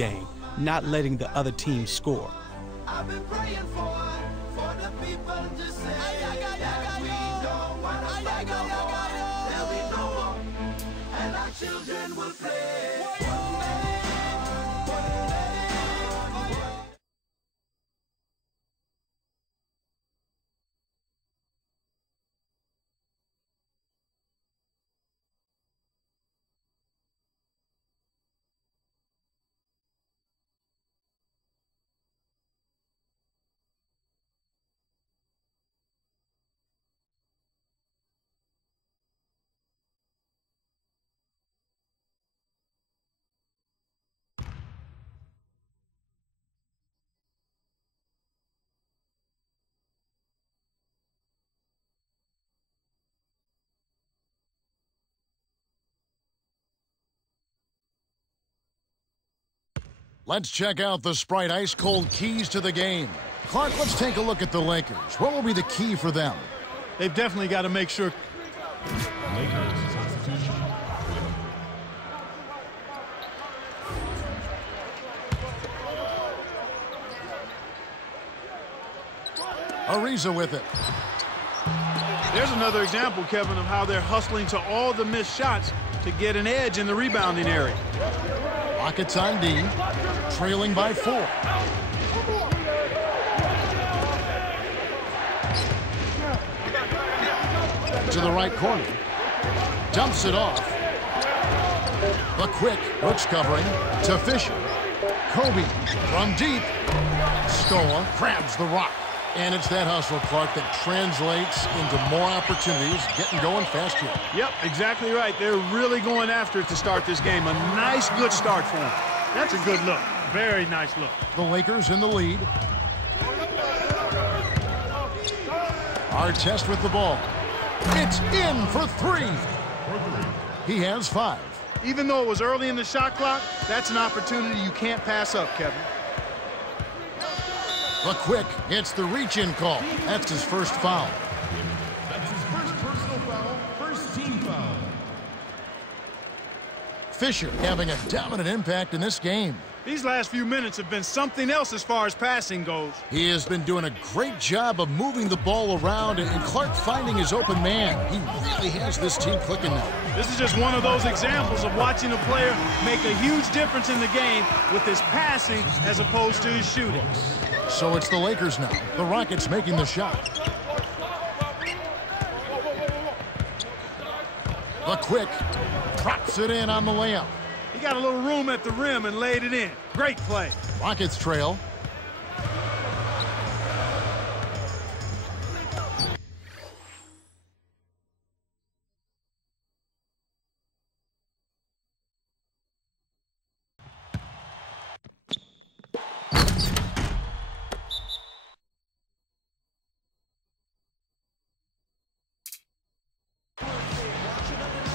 game, not letting the other team score. I've been praying for the people to say that we don't want to fight no more. There'll be no war, and our children will play. Let's check out the Sprite ice-cold keys to the game. Clark, let's take a look at the Lakers. What will be the key for them? They've definitely got to make sure. Lakers substitution. Ariza with it. There's another example, Kevin, of how they're hustling to all the missed shots to get an edge in the rebounding area. Rockets on D, trailing by 4. To the right corner. Dumps it off. The quick, Brooks covering, to Fisher. Kobe from deep. Stoa grabs the rock. And it's that hustle, Clark, that translates into more opportunities, getting going fast here. Yep, exactly right. They're really going after it to start this game. A nice, good start for them. That's a good look. Very nice look. The Lakers in the lead. Artest with the ball. It's in for 3. He has 5. Even though it was early in the shot clock, that's an opportunity you can't pass up, Kevin. The quick hits the reach-in call. That's his first foul. That's his first personal foul, first team foul. Fisher having a dominant impact in this game. These last few minutes have been something else as far as passing goes. He has been doing a great job of moving the ball around and Clark finding his open man. He really has this team clicking now. This is just one of those examples of watching a player make a huge difference in the game with his passing as opposed to his shooting. So it's the Lakers now. The Rockets making the shot. The quick drops it in on the layup. He got a little room at the rim and laid it in. Great play. Rockets trail.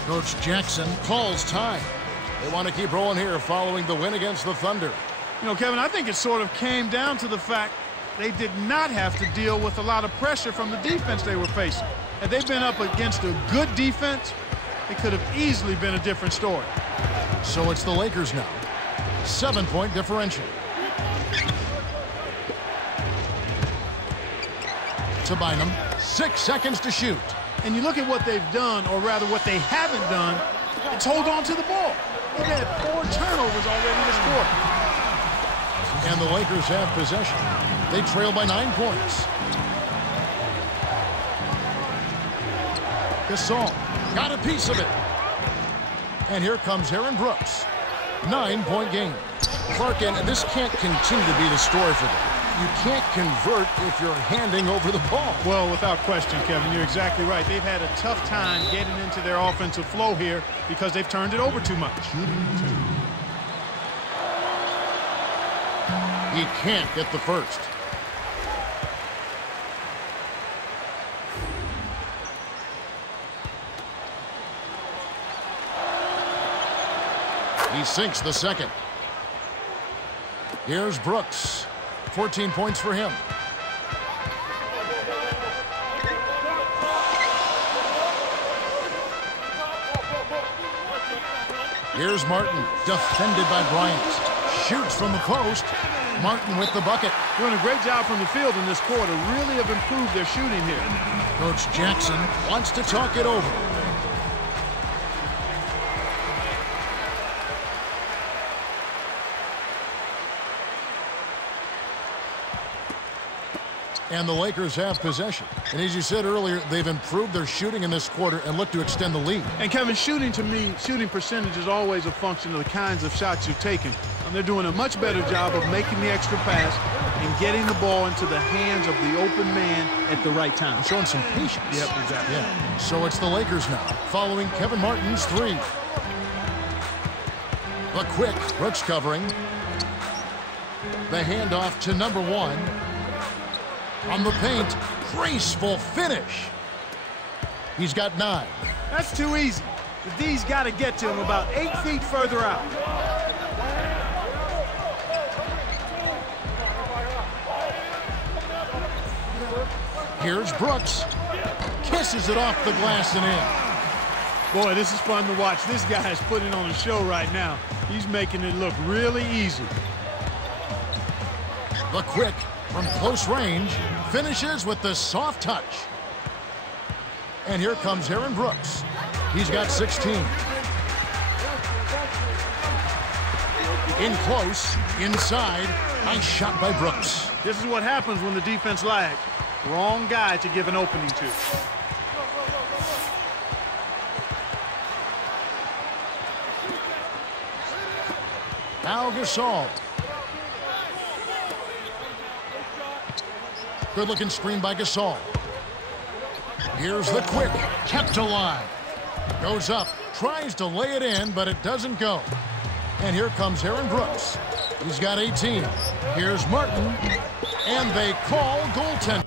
Coach Jackson calls time. They want to keep rolling here following the win against the Thunder. You know, Kevin, I think it sort of came down to the fact they did not have to deal with a lot of pressure from the defense they were facing. Had they been up against a good defense, it could have easily been a different story. So it's the Lakers now. 7-point differential. To Bynum. 6 seconds to shoot. And you look at what they've done, or rather what they haven't done, it's hold on to the ball. They've had 4 turnovers already this quarter. And the Lakers have possession. They trail by 9 points. Gasol got a piece of it. And here comes Aaron Brooks. 9-point game. Clark, and this can't continue to be the story for them. You can't convert if you're handing over the ball. Well, without question, Kevin, you're exactly right. They've had a tough time getting into their offensive flow here because they've turned it over too much. He can't get the first. He sinks the second. Here's Brooks. 14 points for him. Here's Martin, defended by Bryant. shoots from the post. Martin with the bucket. Doing a great job from the field in this quarter. Really have improved their shooting here. Coach Jackson wants to talk it over. And the Lakers have possession. And as you said earlier, they've improved their shooting in this quarter and look to extend the lead. And Kevin, shooting to me, shooting percentage is always a function of the kinds of shots you're taking. And they're doing a much better job of making the extra pass and getting the ball into the hands of the open man at the right time. Showing some patience. Yep, exactly. Yeah. So it's the Lakers now, following Kevin Martin's three. The quick, Brooks covering. The handoff to number one. On the paint, graceful finish. He's got 9. That's too easy. The D's got to get to him about 8 feet further out. Here's Brooks. Kisses it off the glass and in. Boy, this is fun to watch. This guy is putting on a show right now. He's making it look really easy. The quick, from close range, finishes with the soft touch. And here comes Aaron Brooks. He's got 16. In close, inside, nice shot by Brooks. This is what happens when the defense lags. Wrong guy to give an opening to. Now Gasol. Good-looking screen by Gasol. Here's the quick, kept alive. Goes up, tries to lay it in, but it doesn't go. And here comes Aaron Brooks. He's got 18. Here's Martin, and they call goaltending.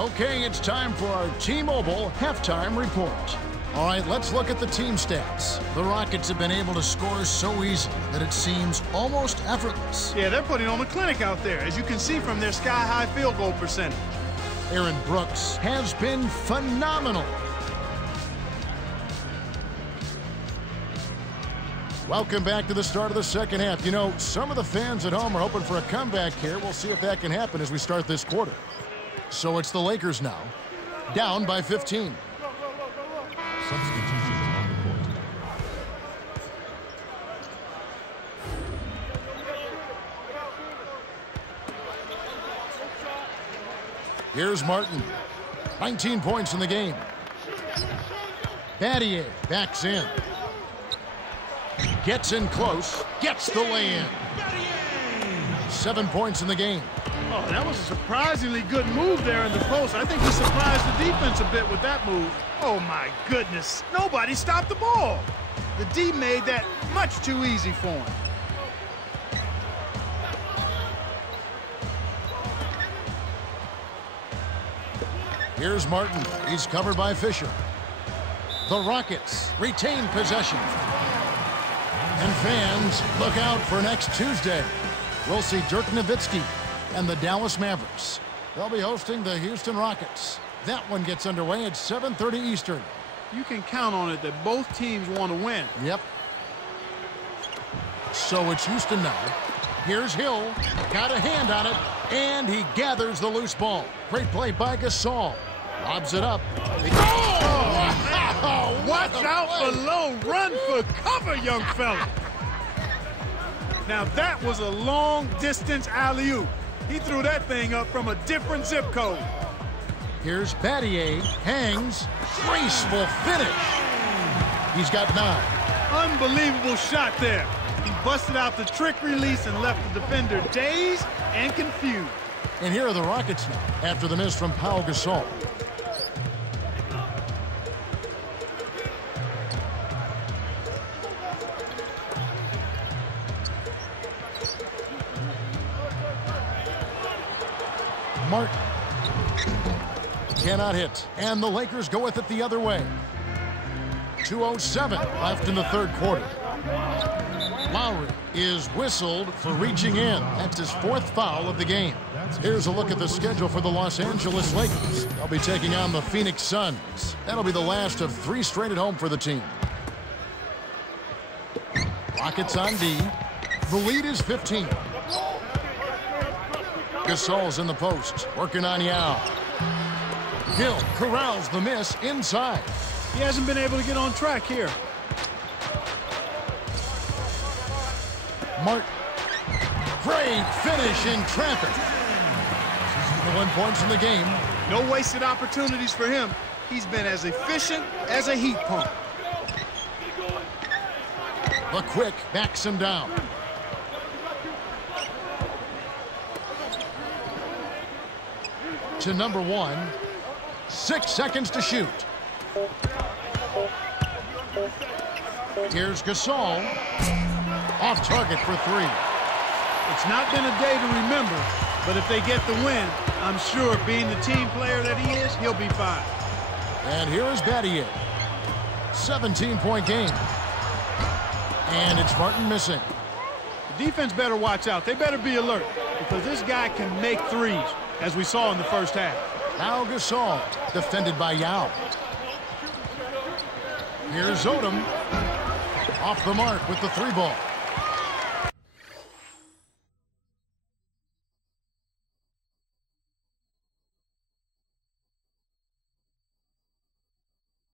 Okay, it's time for our T-Mobile halftime report. All right, let's look at the team stats. The Rockets have been able to score so easily that it seems almost effortless. Yeah, they're putting on a clinic out there, as you can see from their sky-high field goal percentage. Aaron Brooks has been phenomenal. Welcome back to the start of the second half. You know, some of the fans at home are hoping for a comeback here. We'll see if that can happen as we start this quarter. So it's the Lakers now, down by 15. Substitutions on the court. Here's Martin. 19 points in the game. Battier backs in. Gets in close. Gets the lay-in. 7 points in the game. Oh, that was a surprisingly good move there in the post. I think he surprised the defense a bit with that move. Oh, my goodness. Nobody stopped the ball. The D made that much too easy for him. Here's Martin. He's covered by Fisher. The Rockets retain possession. And fans, look out for next Tuesday. We'll see Dirk Nowitzki and the Dallas Mavericks. They'll be hosting the Houston Rockets. That one gets underway at 7:30 Eastern. You can count on it that both teams want to win. Yep. So it's Houston now. Here's Hill. Got a hand on it, and he gathers the loose ball. Great play by Gasol. Lobs it up. Oh, watch out below. Run for cover, young fella. Now that was a long-distance alley-oop. He threw that thing up from a different zip code. Here's Battier. Hangs. Graceful finish. He's got 9. Unbelievable shot there. He busted out the trick release and left the defender dazed and confused. And here are the Rockets now after the miss from Pau Gasol. Martin cannot hit, and the Lakers go with it the other way. 2:07 left in the third quarter. Lowry is whistled for reaching in. That's his 4th foul of the game. Here's a look at the schedule for the Los Angeles Lakers. They'll be taking on the Phoenix Suns. That'll be the last of 3 straight at home for the team. Rockets on D. The lead is 15. Gasol's in the post, working on Yao. Hill corrals the miss inside. He hasn't been able to get on track here. Martin. Great finish in traffic. 1 points in the game. No wasted opportunities for him. He's been as efficient as a heat pump. The Quick backs him down. To number 1. 6 seconds to shoot. Here's Gasol. Off target for 3. It's not been a day to remember, but if they get the win, I'm sure being the team player that he is, he'll be fine. And here is Battier. 17-point game. And it's Martin missing. The defense better watch out. They better be alert because this guy can make threes, as we saw in the first half. Now Gasol, defended by Yao. Here's Odom. Off the mark with the 3 ball.